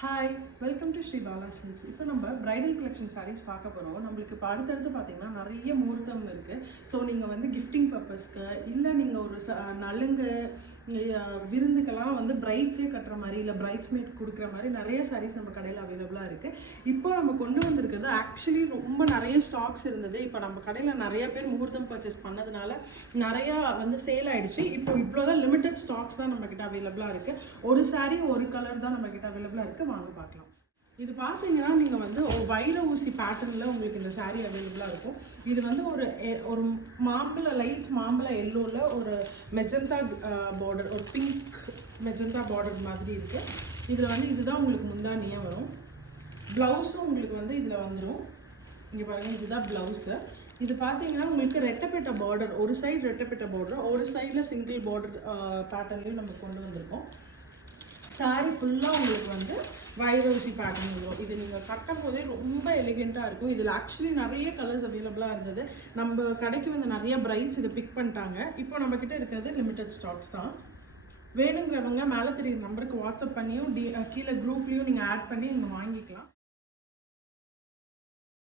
Hi, welcome to Sri Bala silks. இப்போ நம்ம bridal collection saris பார்க்க போகிறோம். நம்மளுக்கு இப்போ அடுத்தடுத்து பார்த்தீங்கன்னா நிறைய முகூர்த்தம் இருக்குது. ஸோ நீங்கள் வந்து கிஃப்டிங் பர்பஸ்க்கு இல்லை நீங்கள் ஒரு நலுங்கு விருந்துக்கெல்லாம் வந்து பிரைட்ஸே கட்டுற மாதிரி இல்லை பிரைட்ஸ்மேட் கொடுக்குற மாதிரி நிறைய சாரீஸ் நம்ம கடையில் அவைலபிளாக இருக்குது. இப்போ நம்ம கொண்டு வந்திருக்கிறது ஆக்சுவலி ரொம்ப நிறைய ஸ்டாக்ஸ் இருந்தது. இப்போ நம்ம கடையில் நிறைய பேர் முகூர்த்தம் பர்ச்சேஸ் பண்ணதுனால நிறையா வந்து சேல் ஆகிடுச்சு. இப்போ இவ்வளோதான் லிமிட்டட் ஸ்டாக்ஸ் தான் நம்மக்கிட்ட அவைலபிளாக இருக்குது. ஒரு சாரீ ஒரு கலர் தான் நம்மக்கிட்ட அவைலபிளாக இருக்குது. வாங்க பார்க்கலாம். இது பார்த்தீங்கன்னா நீங்கள் வந்து வைர ஊசி பேட்டர்னில் உங்களுக்கு இந்த சாரீ அவைலபிளாக இருக்கும். இது வந்து ஒரு மாம்பழ லைட் மாம்பழ எல்லோவில் ஒரு மெஜந்தா பார்டர், ஒரு பிங்க் மெஜந்தா பார்டர் மாதிரி இருக்குது. இதில் வந்து இதுதான் உங்களுக்கு முந்தானியாக வரும். ப்ளவுஸும் உங்களுக்கு வந்து இதில் வந்துடும். இங்கே பாருங்கள், இதுதான் ப்ளவுஸு. இது பார்த்தீங்கன்னா உங்களுக்கு ரெட்டப்பட்ட பார்டர், ஒரு சைடு ரெட்டப்பட்ட பார்டர், ஒரு சைடில் சிங்கிள் பார்டர் பேட்டர்ன்லேயும் நம்ம கொண்டு வந்திருக்கோம். சாரீ ஃபுல்லாக உங்களுக்கு வந்து வைர ஊசி பேட்டர்ன் வரும். இது நீங்கள் கட்டும் போதே ரொம்ப எலிகெண்ட்டாக இருக்கும். இதில் ஆக்சுவலி நிறைய கலர்ஸ் அவைலபிளாக இருந்தது. நம்ம கடைக்கு வந்து நிறைய பிரைட்ஸ் இதை பிக் பண்ணிட்டாங்க. இப்போ நம்மக்கிட்ட இருக்கிறது லிமிட்டட் ஸ்டாக்ஸ் தான். வேணுங்கிறவங்க மேலே தெரியுற நம்பருக்கு வாட்ஸ்அப் பண்ணியும் கீழே குரூப்லேயும் நீங்கள் ஆட் பண்ணி நீங்கள் வாங்கிக்கலாம்.